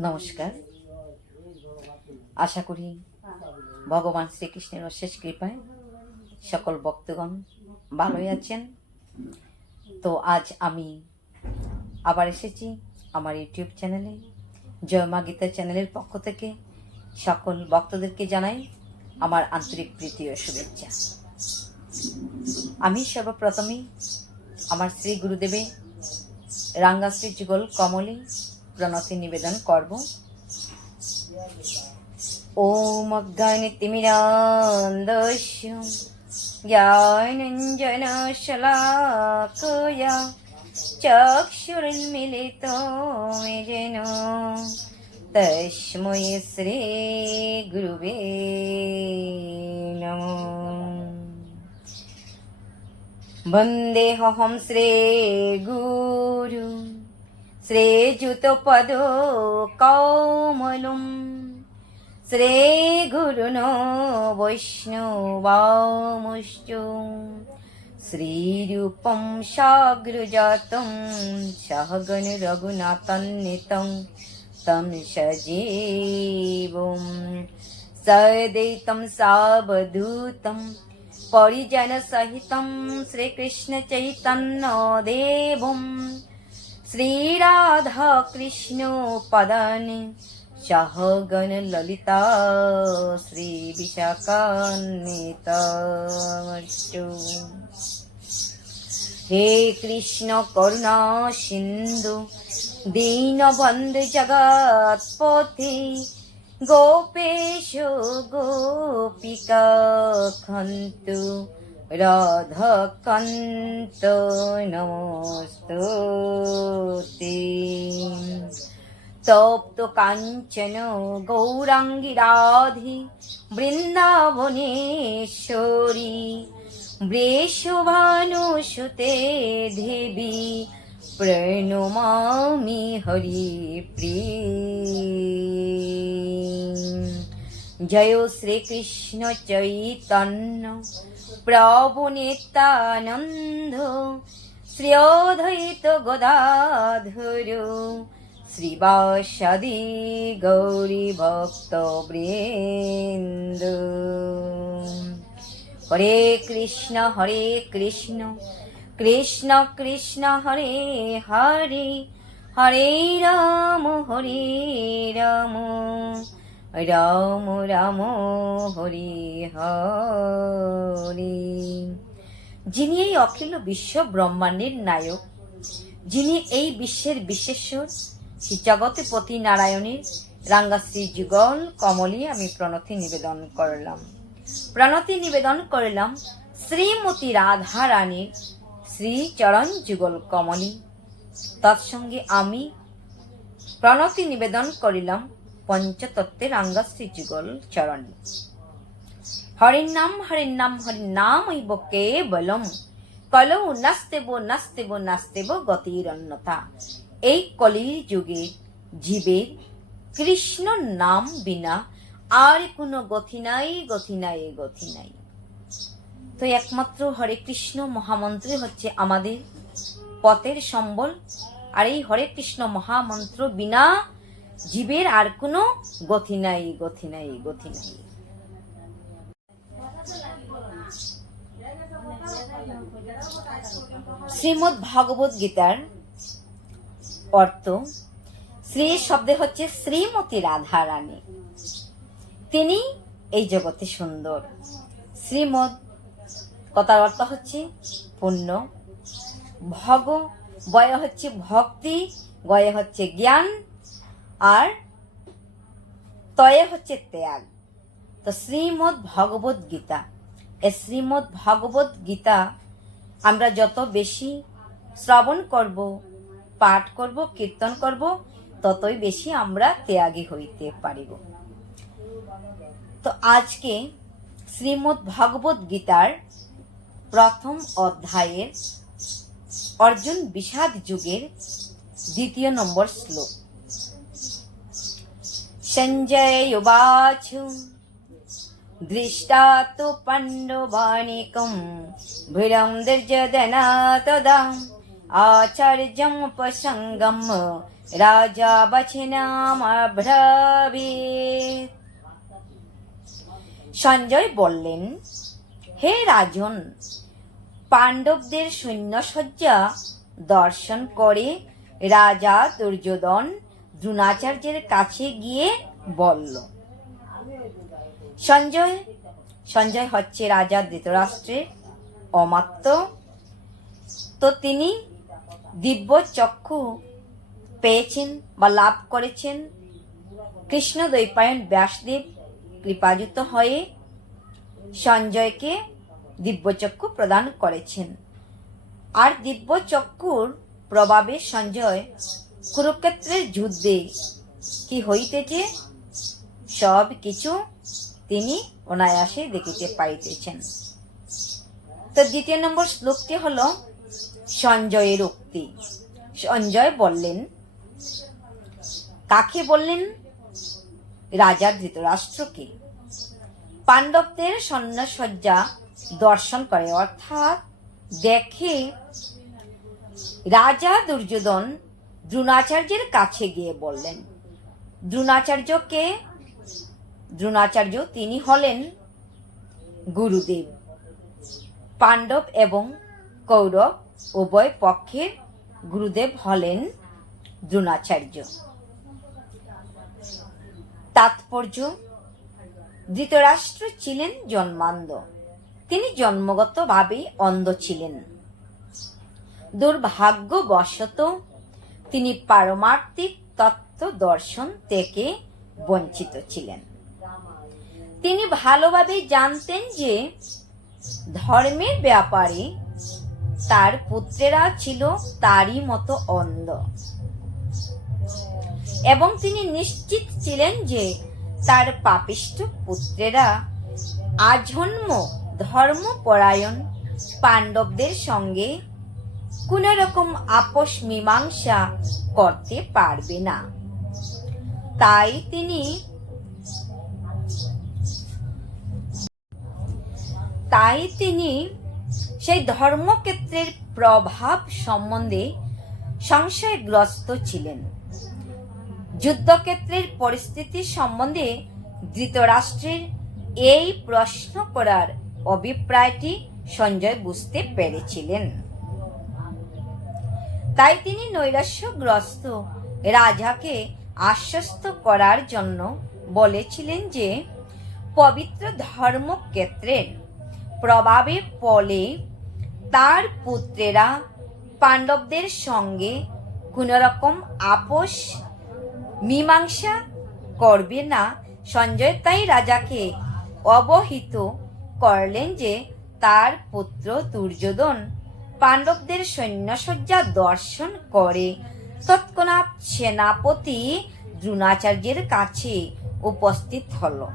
নমস্কার। আশা করি ভগবান শ্রীকৃষ্ণের অশেষ কৃপায় সকল ভক্তগণ ভালোই আছেন। তো আজ আমি আবার এসেছি আমার ইউটিউব চ্যানেলে, জয় মা গীতা চ্যানেলের পক্ষ থেকে। সকল ভক্তদেরকে জানাই আমার আন্তরিক প্রীতি ও শুভেচ্ছা। আমি সর্বপ্রথমেই আমার শ্রী গুরুদেবে রাঙ্গাশ্রী যুগল কমলে প্রণতি নিবেদন করব ওম অজ্ঞানিতিমিরান্দস্য জ্ঞানঞ্জন শলাকয়া চক্ষুরন্মিলিত যেন তস্মৈ শ্রী গুরুবে নমঃ वन्देऽहं श्रीगुरु శ్రేజుతపదో కౌమలుం శ్రే గురునో వైష్ణవాముష్యు శ్రీరూపం సాగృజాతం సహగను రఘునాథన్నితం తం సజీవం సదైతం సావధూతం పరిజన సహితం శ్రీకృష్ణ చైతన్య దేవం सावधूतम् परिजनसहितं श्रीकृष्णचैतन्यदेवं श्रीराधाकृष्णपदानि सहगणललिता श्रीविशाखान्वितमस्तु हे कृष्ण करुणा सिन्धु दीनबन्धु जगत्पथे गोपेश गोपिका खन्तु রাধাকান্ত নমস্তুতি তপ্ত কাঞ্চন, গৌরাঙ্গী রাধি, বৃন্দাবনেশ্বরী। বৃষভানুসুতে দেবী, প্রণমামি হরি প্রিয়। জয় শ্রীকৃষ্ণ চৈতন্য। প্রভু নিত্যানন্দ শ্রী অদ্বৈত গদাধর, শ্রীবাসাদি গৌরী ভক্ত বৃন্দ হরে কৃষ্ণ হরে কৃষ্ণ কৃষ্ণ কৃষ্ণ, হরে হরে হরে রাম হরে রাম। রাম রাম, হরে হরে। যিনি এই অখিল বিশ্ব ব্রহ্মাণ্ডের নায়ক, যিনি এই বিশ্বের বিশেষর শ্রী জগৎপতি নারায়ণের রাঙ্গাশ্রী যুগল কমলি আমি প্রণতি নিবেদন করলাম। প্রণতি নিবেদন করলাম শ্রীমতী রাধা রানীর শ্রীচরণ যুগল কমলি। তৎসঙ্গে আমি প্রণতি নিবেদন করিলাম পঞ্চতত্ত্বের রাঙ্গাশ্রী যুগল চরণে। হরির নাম হরির নাম হরির নাম ঐব কেবলম। কলৌ নাস্তেব নাস্তেব নাস্তেব গতির অন্যথা এই কলির যুগে জীবের কৃষ্ণ নাম বিনা আর কোনো গতি নাই গতি নাই গতি নাই। তো একমাত্র হরে কৃষ্ণ মহামন্ত্রী হচ্ছে আমাদের পথের সম্বল। আর এই হরে কৃষ্ণ মহামন্ত্র বিনা জীবের আর কোনো গতি নাই গতি নাই গতি নাই। শ্রীমদ ভাগবত গীতার অর্থ শ্রী শব্দে হচ্ছে শ্রীমতী রাধা রানী তিনি এই জগতে সুন্দর। শ্রীমদ কথার অর্থ হচ্ছে পুণ্য। ভগ বয় হচ্ছে ভক্তি, গয়ে হচ্ছে জ্ঞান আর তয়ে হচ্ছে ত্যাগ তো শ্রীমদ ভগবত গীতা। এই শ্রীমদ ভগবত গীতা আমরা যত বেশি শ্রবণ করব, পাঠ করব, কীর্তন করব, ততই বেশি আমরা ত্যাগী হইতে পারিব। তো আজকে শ্রীমদ ভগবত গীতার প্রথম অধ্যায়ের অর্জুন বিষাদ যুগের দ্বিতীয় নম্বর শ্লোক। সঞ্জয় উবাচ দৃষ্টা তু পাণ্ডবানিকম ভিড়ম দুর্যোধনা তদা আচার্যম প্রসঙ্গম রাজা বচনাম অব্রবীত সঞ্জয় বললেন হে রাজন পাণ্ডবদের সৈন্যসজ্জা দর্শন করে রাজা দুর্যোধন দ্রোণাচার্যের কাছে গিয়ে বলল, সঞ্জয় সঞ্জয় হচ্ছে রাজা ধৃতরাষ্ট্রের অমাত্য। তো তিনি দিব্য চক্ষু পেয়েছেন বা লাভ করেছেন। কৃষ্ণ দ্বৈপায়ন ব্যাসদেব কৃপাযুত হয়ে সঞ্জয়কে দিব্যচক্ষু প্রদান করেছেন। আর দিব্যচক্ষুর প্রভাবে সঞ্জয় কুরুক্ষেত্রের যুদ্ধে কি হইতেছে? সব কিছু তিনি অনায়াসে দেখিতে পাইতেছেন। তো দ্বিতীয় নম্বর শ্লোকটি হল, সঞ্জয়ের উক্তি। সঞ্জয় বললেন, কাকে বললেন? রাজা ধৃতরাষ্ট্রকে। পাণ্ডবদের সৈন্যসজ্জা দর্শন করে, অর্থাৎ দেখে রাজা দুর্যোধন দ্রোণাচার্যের কাছে গিয়ে বললেন দ্রোণাচার্যকে দ্রোণাচার্য তিনি হলেন গুরুদেব। পাণ্ডব এবং কৌরব উভয় পক্ষের গুরুদেব হলেন দ্রোণাচার্য। তাৎপর্য, ধৃতরাষ্ট্র ছিলেন জন্মান্ধ। তিনি জন্মগতভাবেই অন্ধ ছিলেন। দুর্ভাগ্যবশত তিনি পারমার্থিক তত্ত্ব দর্শন থেকে বঞ্চিত ছিলেন। তিনি ভালোভাবে জানতেন যে ধর্মের ব্যাপারে তার পুত্রেরা ছিল তারই মতো অন্ধ। এবং তিনি নিশ্চিত ছিলেন যে তার পাপিষ্ট পুত্রেরা আজন্ম ধর্মপরায়ণ পাণ্ডবদের সঙ্গে কোন রকম আপোষ মীমাংসা করতে পারবে না। তাই তিনি তাই তিনি সেই ধর্মক্ষেত্রের প্রভাব সম্বন্ধে সংশয়গ্রস্ত ছিলেন। যুদ্ধক্ষেত্রের পরিস্থিতি সম্বন্ধে ধৃতরাষ্ট্রের এই প্রশ্ন করার অভিপ্রায়টি সঞ্জয় বুঝতে পেরেছিলেন। তাই তিনি নৈরাশ্যগ্রস্ত। রাজাকে আশ্বস্ত করার জন্য বলেছিলেন যে, পবিত্র ধর্মক্ষেত্রের প্রভাবে ফলে তার পুত্রেরা পাণ্ডবদের সঙ্গে কোনো রকম আপোষ, মীমাংসা করবে না। সঞ্জয় তাই রাজাকে অবহিত করলেন যে, তার পুত্র দুর্যোধন পাণ্ডবদের সৈন্যসজ্জা দর্শন করে। তৎক্ষণাৎ সেনাপতি দ্রোণাচার্যের কাছে উপস্থিত হল।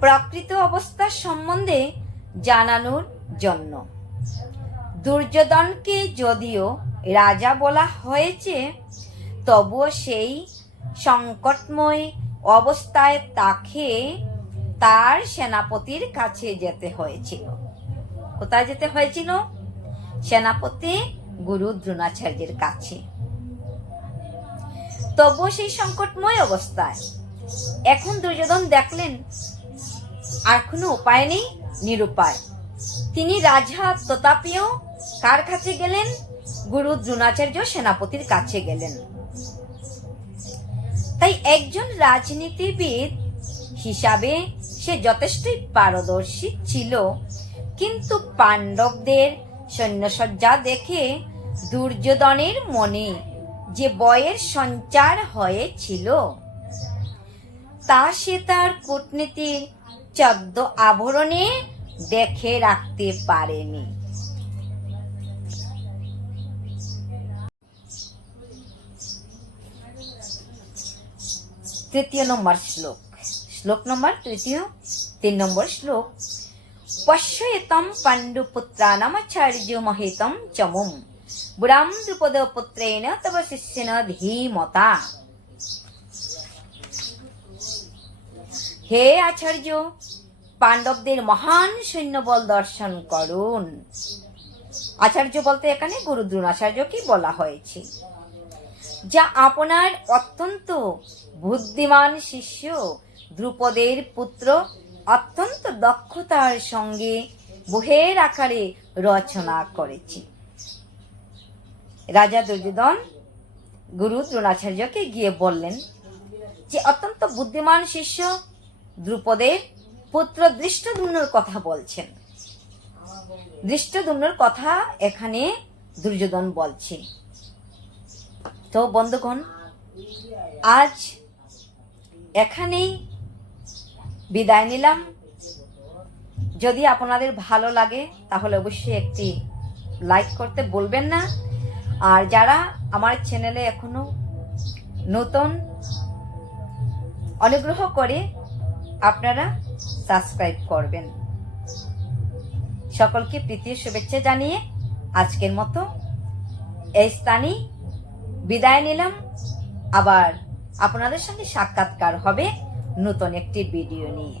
প্রকৃত অবস্থা সম্বন্ধে জানানোর জন্য। দুর্যোধনকে যদিও রাজা বলা হয়েছে, তবুও সেই সংকটময় অবস্থায় তাকে তার সেনাপতির কাছে যেতে হয়েছিল। কোথায় যেতে হয়েছিল? সেনাপতি গুরু দ্রোণাচার্যের কাছে। তবুও সেই সংকটময় অবস্থায় এখন দুর্যোধন দেখলেন, আর কোনো উপায় নেই, নিরুপায়। তিনি রাজা তথাপিও কার কাছে গেলেন? গুরু দ্রোণাচার্য সেনাপতির কাছে গেলেন। তাই একজন রাজনীতিবিদ হিসাবে সে যথেষ্টই পারদর্শী ছিল, কিন্তু পাণ্ডবদের সৈন্যসজ্জা দেখে দুর্যোধনের মনে যে বয়ের সঞ্চার হয়েছিল, তা সে তার কূটনীতির চদ্দ আভরণে দেখে রাখতে পারেনি। তৃতীয় নম্বর শ্লোক। শ্লোক নম্বর তৃতীয়, তিন নম্বর শ্লোক। পশ্যেতম পাণ্ডুপুত্রানামাচার্য মহেতম চমুম বুড়াম দ্রুপদ পুত্রেণ তব শিষ্যেন ধীমতা হে আচার্য পাণ্ডবদের মহান সৈন্যবল দর্শন করুন আচার্য বলতে এখানে গুরু দ্রোণাচার্যকে বলা হয়েছে যা আপনার অত্যন্ত বুদ্ধিমান শিষ্য দ্রুপদের পুত্র অত্যন্ত দক্ষতার সঙ্গে বহের আকারে রচনা করেছে। রাজা দুর্যোধন গুরু দ্রোণাচার্যকে গিয়ে বললেন যে, অত্যন্ত বুদ্ধিমান শিষ্য দ্রুপদের পুত্র দৃষ্টদুম্নর কথা বলছেন। দৃষ্টদুম্নর কথা এখানে দুর্যোধন বলছে। তো বন্ধুগণ, আজ এখানেই বিদায় নিলাম। যদি আপনাদের ভালো লাগে, তাহলে অবশ্যই একটি লাইক করতে বলবেন না। আর যারা আমার চ্যানেলে এখনও নতুন, অনুগ্রহ করে আপনারা সাবস্ক্রাইব করবেন। সকলকে প্রীতির শুভেচ্ছা জানিয়ে আজকের মতো এই স্থানেই বিদায় নিলাম। আবার আপনাদের সঙ্গে সাক্ষাৎকার হবে। নতুন একটি ভিডিও নিয়ে।